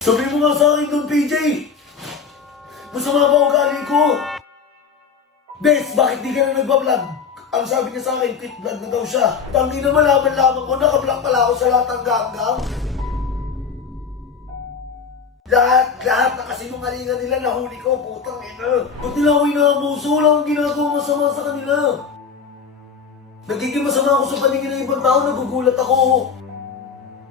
Sabi mo nga sa akin doon, PJ! Masama ba ugali ko? Bes, bakit di ka na nagbablog? Ang sabi niya sa akin, quit vlog na daw siya. Tangi na malaman-laman ko, nakablog pala ako sa lahat ng ganggang. Lahat na kasinungalingan nila nahuli ko, putang ina. Ba't nila ako inaabuso? Wala akong ginagawang masama sa kanila. Nagiging masama ako sa paningin ng ibang tao, nagugulat ako.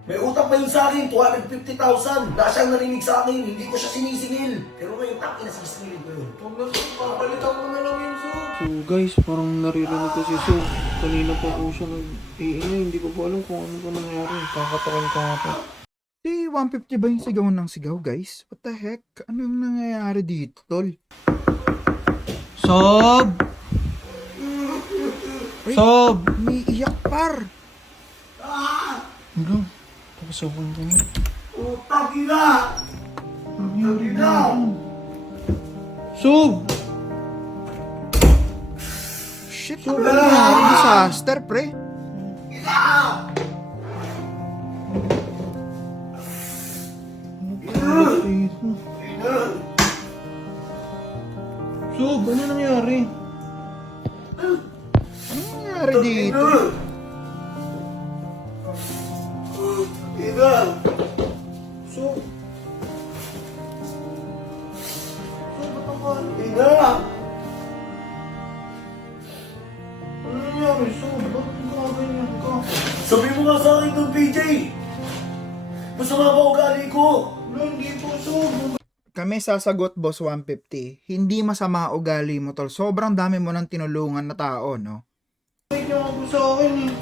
May utang pa yun sa akin, 250,000. Wala siyang narinig sa akin, hindi ko siya sinisingil. Pero ngayon, takin na sinisingil ko yun. Huwag na Sob, papalitan mo na lang yun Sob. So guys, parang naririnig ko si Sob. Kanina pa po siya nag-iingay. Hindi ko po alam kung ano pa nangyari. Kakatakan ka pa. Si 150 ba yung sigaw ng sigaw, guys? What the heck? Ano yung nangyayari dito, tol? Sob! Wait, Sob! may iyak par. Ano? Papasokan ko na. Utang ina! Utang ina! Sob! Shit, ano nangyayari? Disaster, pre. Sob, ano nangyari? Ano nangyayari dito? Ina! Sob! Sob, ba't ang kaano? Ina! Ano nangyari, Sob? Ba't nakaganyan ka? Sabi mo nga sa akin doon, PJ! Masama ba ugali ko? Wala, hindi po, Sob. Kami sasagot, Boss 150. Hindi masama ugali mo, tol. Sobrang dami mo ng tinulungan na tao, no? Wait lang ako sa akin eh.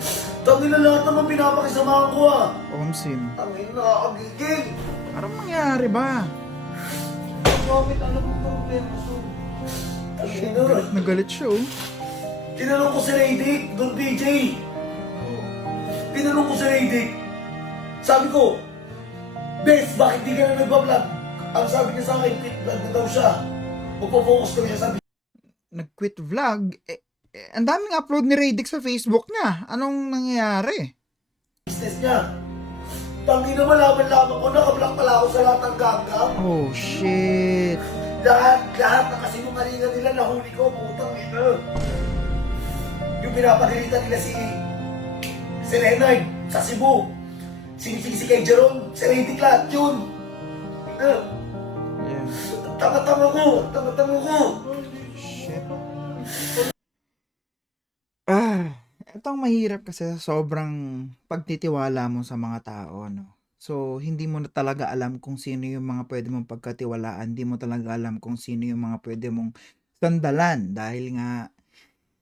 Tangin na lahat naman pinapakisamahan ko ah! Omsim. Tangin na nakakagigil! Anong nangyari ba? Bakit ano bang problema, Sob? Tangin na! Galit na galit siya, oh. Tinanong ko si Raydick doon, PJ! Tinanong ko si Raydick. Sabi ko, Bes, bakit di ka na nagbablog? Ang sabi niya sa akin, quit vlog na daw siya. Magpo-focus daw siya sa Nag-quit vlog. Ang daming upload ni Radic sa Facebook niya. Anong nangyayari? business niya. Tangi na malaman-laman ko, nakablock pala ako sa lahat ng ganggang. Oh, shit. Lahat na kasinungalingan nila nahuli ko, putang ina. Yung pinapagalitan nila si Leonard sa Cebu. Sinisisi kay Jerome, si Raydick lahat yun. Yeah. Tanga-tanga ko. Shit. Itong mahirap kasi sa sobrang pagtitiwala mo sa mga tao, no? So, hindi mo na talaga alam kung sino yung mga pwede mong pagkatiwalaan. Hindi mo talaga alam kung sino yung mga pwede mong sandalan. Dahil nga,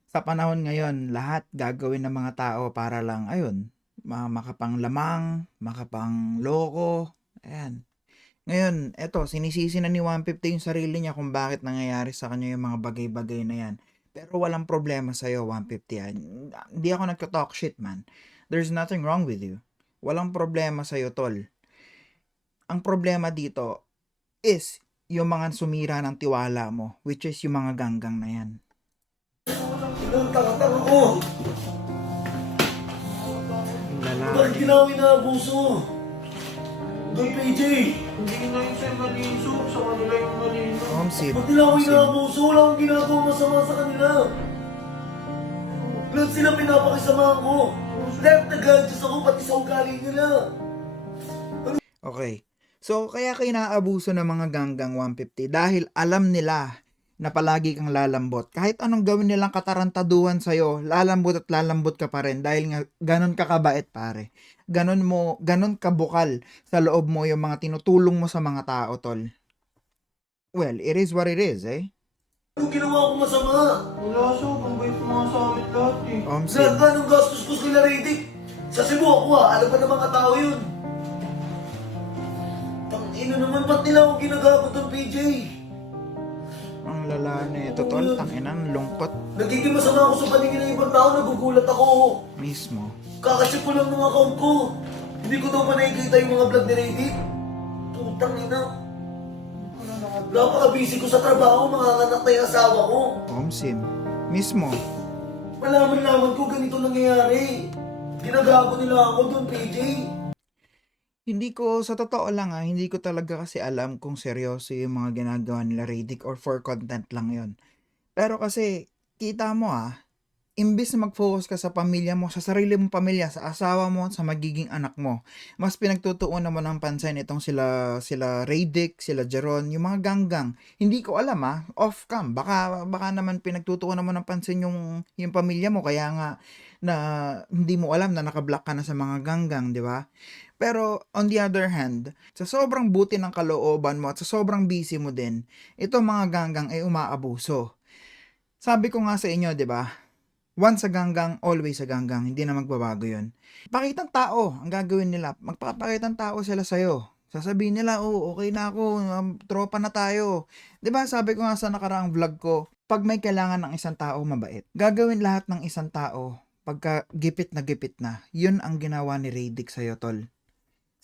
sa panahon ngayon, lahat gagawin ng mga tao para lang, ayun, makapanglamang, makapangloko, ayan. Ngayon, eto, sinisisi na ni 150 yung sarili niya kung bakit nangyayari sa kanya yung mga bagay-bagay na yan. Pero walang problema sa'yo, 150 yan. Hindi ako nagka-talk shit, man. There's nothing wrong with you. Walang problema sa'yo, tol. Ang problema dito is yung mga sumira ng tiwala mo, which is yung mga ganggang na yan. Ang tanga-tanga ko. Lala. Bakit ginawa inaabuso? Doon, PJ. Hindi na yun siya mali, Sob. Sa kanila yung mali. Omsim. Ba't nila ako inaabuso? Wala akong ginagawang masama sa kanila. Lahat sila pinapakisamahan ko. Lahat nag-adjust ako, pati sa ugali nila. Okay. So, kaya kayo naaabuso ng mga ganggang 150 dahil alam nila na palagi kang lalambot. Kahit anong gawin nilang katarantaduhan sa'yo, lalambot at lalambot ka pa rin dahil nga ganon ka kabait, pare. Ganon ka bukal sa loob mo yung mga tinutulong mo sa mga tao, tol. Well, it is what it is, eh. Anong ginawa ko masama? Wala, Sob. Ang bait mo nga sa amin lahat eh. Omsim. Lahat ba nung gastos ko kila Raydick? Sa Cebu ako alam pa ng mga tao yun. Tangina naman, ba't nila ako ginagago doon, PJ? Ang lala na ito, tol. Tanginan, lungkot Nagiging masama ako sa paningin ng ibang tao, nagugulat ako. mismo. Kakasip ko lang ng account ko. Hindi ko daw pa nakikita yung mga vlog ni Raydick. Putang ina. Napaka-busy ko sa trabaho, mga anak na yung asawa ko. Omsim. Mismo. Malaman-laman ko ganito nangyayari. Ginagago nila ako doon, PJ. Hindi ko, sa totoo lang hindi ko talaga kasi alam kung seryoso yung mga ginagawa nila Radic or for content lang yon. Pero kasi, kita mo imbis na mag-focus ka sa pamilya mo, sa sarili mong pamilya, sa asawa mo, sa magiging anak mo, mas pinagtutuunan mo ng pansin itong sila Radic, sila Jeron, yung mga ganggang. Hindi ko alam off cam. Baka naman pinagtutuunan mo ng pansin yung pamilya mo, kaya nga na hindi mo alam na nakablock ka na sa mga ganggang, di ba? Pero on the other hand, sa sobrang buti ng kalooban mo at sa sobrang busy mo din, ito mga ganggang ay umaabuso. Sabi ko nga sa inyo, di ba? Once sa ganggang, always sa ganggang. Hindi na magbabago yun. Pakitang tao ang gagawin nila. Magpapakitang tao sila sa'yo. Sasabihin nila, okay na ako, tropa na tayo. 'Di ba sabi ko nga sa nakaraang vlog ko, pag may kailangan ng isang tao mabait, gagawin lahat ng isang tao pagka gipit na. Yun ang ginawa ni Radic sa'yo, tol.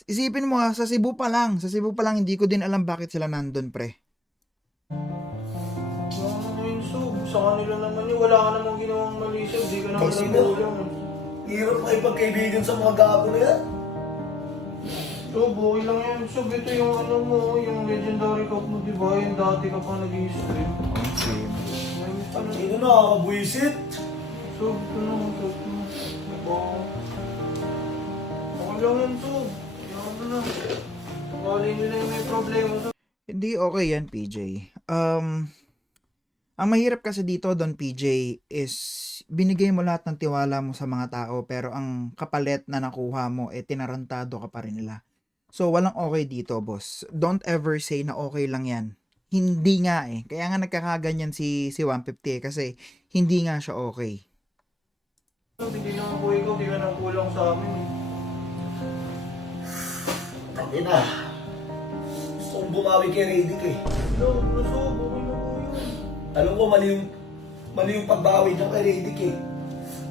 Isipin mo sa Cebu pa lang, hindi ko din alam bakit sila nandun, pre. Ano yun, Sob? Sa kanila naman yun. Wala ka namang ginawang mali, Sob. Di ka naman Kasi nagulong. Hirap makipagkaibigan sa mga gago na yan. Sob, okay lang yan. Sob, ito yung ano mo, yung legendary cup mo, di ba? Yung dati ka pa nag-i-stream. Ayos ka na. Sino nakakabwisit? Sob, ito na. Sob, ito na. Diba? Okay lang yan, Sob. Kaya ka na. Wala nila yung may problema, Sob. Hindi okay yan, PJ. Ang mahirap kasi dito, Don PJ, is binigay mo lahat ng tiwala mo sa mga tao pero ang kapalit na nakuha mo, tinarantado ka pa rin nila. So, walang okay dito, boss. Don't ever say na okay lang yan. Hindi nga Kaya nga nagkakaganyan si 150 kasi hindi nga siya okay. Sob, hindi naman po ikaw. Di ka nang kulang sa amin. Tangina. Gusto kong bumawi kay Radic Sob, okay na po yun. Alam ko, mali yung pagbawi niya kay Radic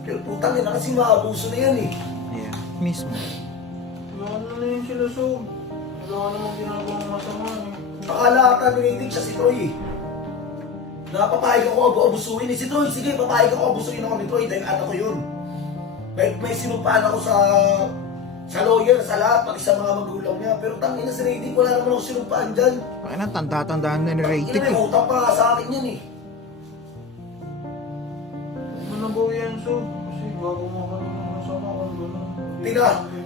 Pero putang ina kasi maabuso na yan Yeah. Mismo. Wala na yun sila, Sob. Wala ka namang ginagawang masama. Akala ata ni Radic siya si Troy Napapayag ako abusuin si Troy. Sige, papayag ako abusuin ako ni Troy dahil anak ko yun. May sinumpaan ako sa lawyer, sa lahat, pati sa mga magulang niya. Pero tangina si Radic, wala naman ako sinumpaan dyan. Kaya na, tanda-tandaan na ni Radic May utang pa sa akin yan Ano ba yan, Sob? Kasi bago mo ka naman masama kung gano'n.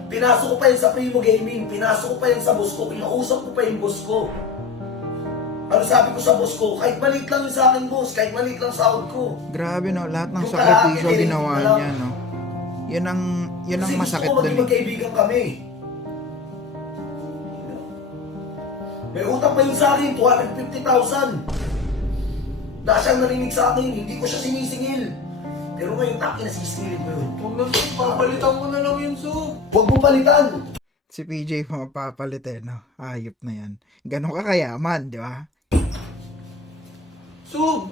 Pinasok ko pa yan sa Primo Gaming, pinasok ko pa yan sa boss ko, kinausap ko pa yung boss ko. Ano sabi ko sa boss ko, kahit maliit lang yung sa akin boss, kahit maliit lang sahod ko. Grabe no, lahat ng Yung sakripisyo kalahati, ginawa wala. niya no. Yun ang Kasi masakit gusto ko maging dun magkaibigan kami. May utang pa yun sa akin, 250,000. Dahil siyang narinig sa akin, hindi ko siya sinisingil. Pero ngayon, taki na sisingilin mo yun. Huwag na, Sob. Papalitan mo na lang yun, Sob. Huwag mo palitan. Si PJ pa magpapalit no. Ayop na yan. Ganon ka kayaman, di ba? Sob!